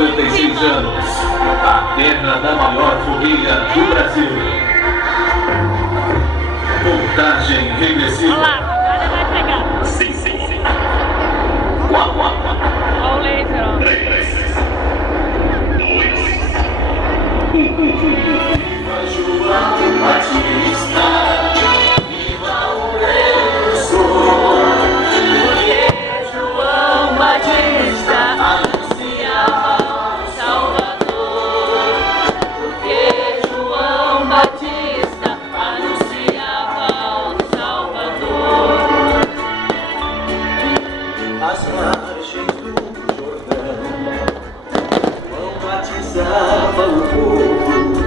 56 anos, a terra da maior fogueira do Brasil. Contagem regressiva. Olha lá, agora vai pegar. Sim. Olha o laser, ó. 3, 2, 1. Viva João Batista, viva o precursor, porque João Batista anunciava o Salvador, porque João Batista anunciava o Salvador. As margens do Jordão, João batizava o povo,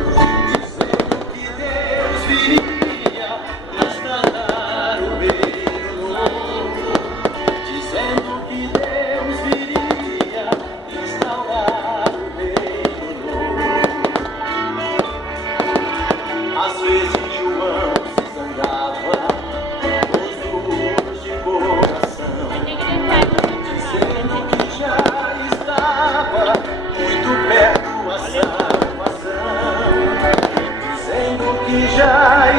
dizendo que Deus viria instaurar o reino novo, dizendo que Deus viria instaurar o reino novo. Às vezes João se zangava com os duros de coração, dizendo que já estava muito perto a salvação, dizendo que já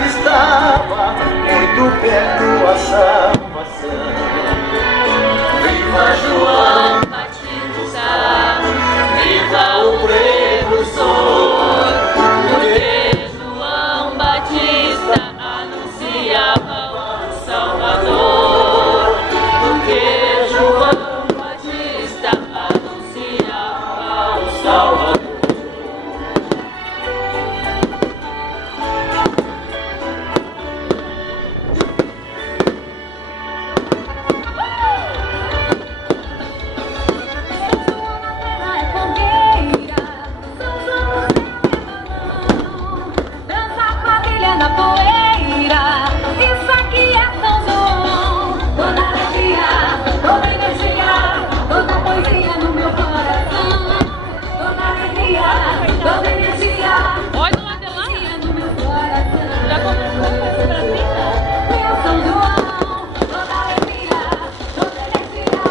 estava muito perto a salvação. Viva João Batista, viva o precursor, porque João Batista anunciava o Salvador, porque João Batista anunciava o Salvador. Dança a quadrilha na poeira, isso aqui é São João. Toda alegria, toda energia, toda poesia no meu coração. Toda alegria, toda energia, Olha do lado de lá. poesia no meu coração. Já começou a fazer pra cima? Meu São João, toda alegria, toda energia,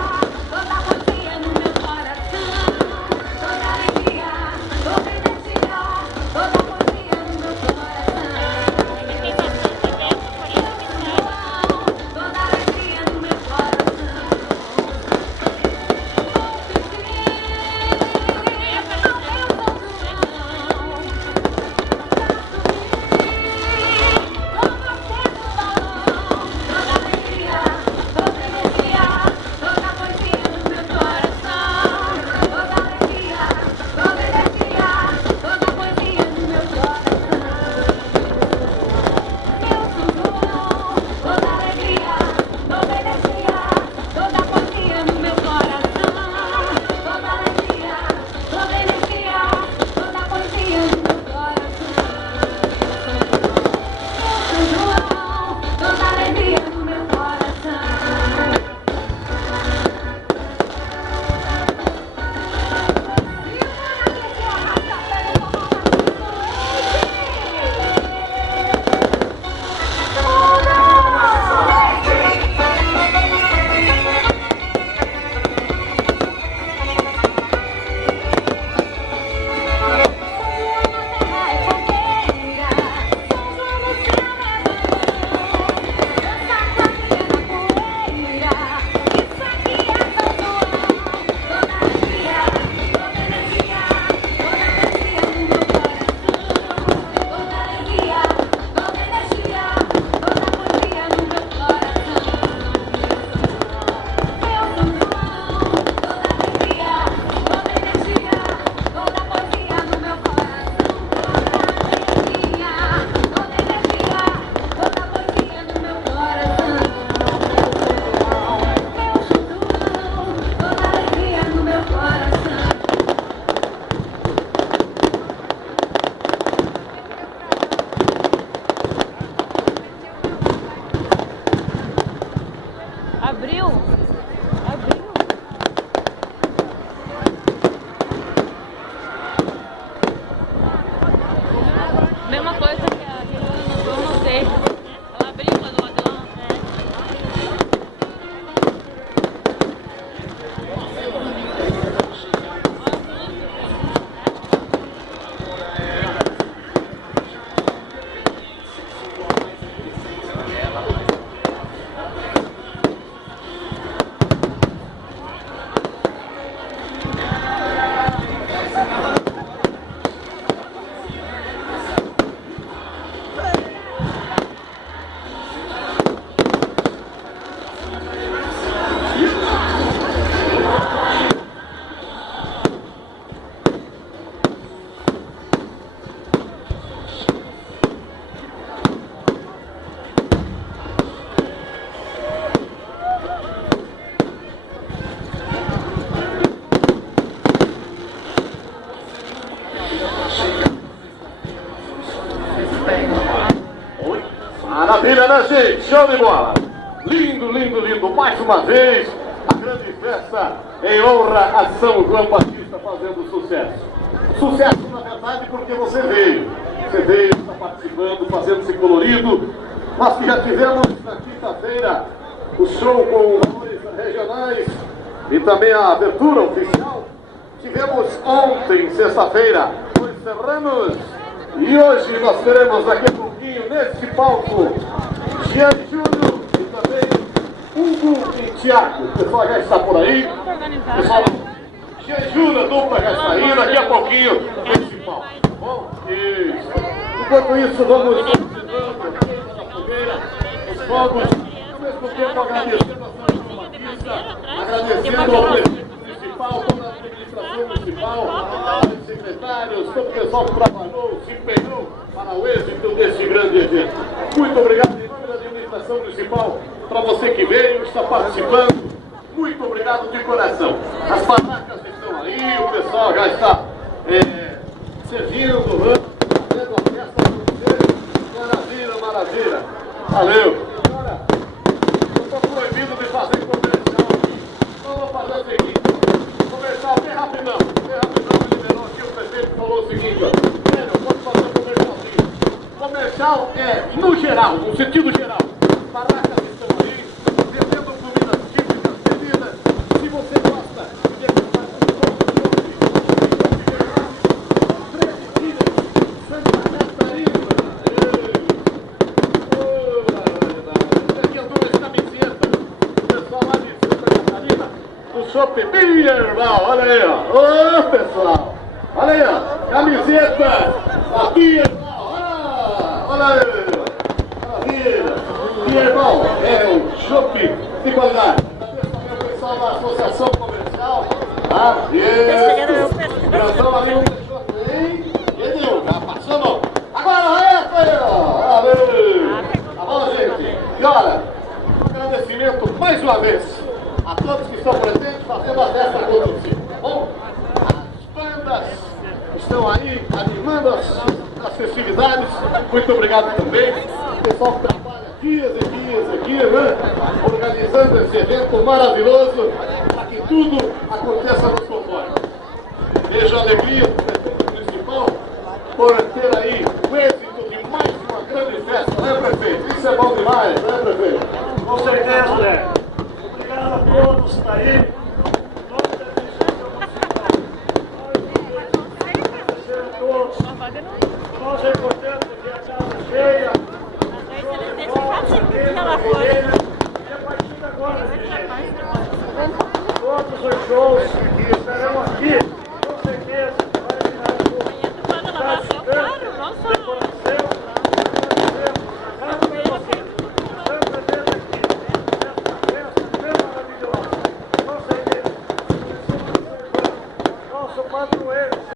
toda poesia no meu coração. Toda alegria, toda energia, toda poesia no meu coração. Toda alegria no meu coração. Toda alegria, toda energia, toda poesia no meu coração. Toda alegria, toda energia, toda poesia no meu coração. Meu São João, toda alegria, toda energia, toda poesia no meu coração. Toda alegria, toda energia, toda poesia no meu coração. São João, toda alegria no meu coração. Abriu? Abriu? Mesma coisa que a que eu não sei. Ela abriu lá do lado de lá. gente, show de bola! Lindo, lindo, lindo! Mais uma vez, a grande festa em honra a São João Batista fazendo sucesso. Sucesso, na verdade, porque você veio. Você veio, está participando, fazendo-se colorido. Nós que já tivemos na quinta-feira o show com valores regionais e também a abertura oficial. Tivemos ontem, sexta-feira, o encerramos. E hoje nós teremos daqui a pouquinho, nesse palco, Jean Júnior e também Hugo e Thiago. O pessoal já está por aí. Pessoal, Jean Júnior, dupla já está aí, daqui a pouquinho, nesse palco. Bom, isso. Enquanto isso, vamos os fogos, ao mesmo tempo agradecendo a São João Batista, agradecendo ao prefeito municipal, toda a administração municipal, os secretários, todo o pessoal que trabalhou, se empenhou para o êxito desse grande evento. Muito obrigado em nome da administração municipal, para você que veio, está participando. Muito obrigado de coração. As barracas estão aí, o pessoal já está servindo, fazendo a festa para vocês. Maravilha, maravilha. Valeu. Agora, eu estou proibido de fazer comercial aqui. Então vou fazer o seguinte. Comercial bem rapidão. Bem rapidão, me liberou aqui. O prefeito falou o seguinte, ó. Sério, pode fazer um comercialzinho. Comercial é no geral, no sentido geral. Barracas estão aí, vendendo comidas típicas, bebidas. Se você gosta de degustar com todo o Santa Catarina. Aqui as duas camisetas. O pessoal lá de Santa Catarina, do Chopp Beer, irmão. Olha aí, ó. Ô, pessoal. Olha aí, ó. Camiseta da Beer, irmão. Olha aí. Maravilha. Beer, irmão, é o Chopp de qualidade. Agradeço também o pessoal da Associação Comercial. Tá? Isso. Grandão ali, um deixou bem. Entendeu? Já passamos. Agora é, ó. Valeu. Tá bom, gente? E olha, um agradecimento mais uma vez a todos que estão presentes fazendo a festa acontecer. Tá bom? As bandas estão aí animando as festividades. Muito obrigado também. O pessoal que trabalha dias e dias aqui, né? Organizando esse evento maravilhoso para que tudo aconteça nos conformes. Vejo a alegria do prefeito municipal por ter aí o êxito de mais uma grande festa, né, prefeito? Isso é bom demais, né, prefeito? Com certeza, Zé. Obrigado a todos que estão aí. Nós agradecemos a todos. Nós recordamos que a casa cheia. E a partir de agora, todos os shows que estarão aqui, com certeza, vai virar um nosso padroeiro.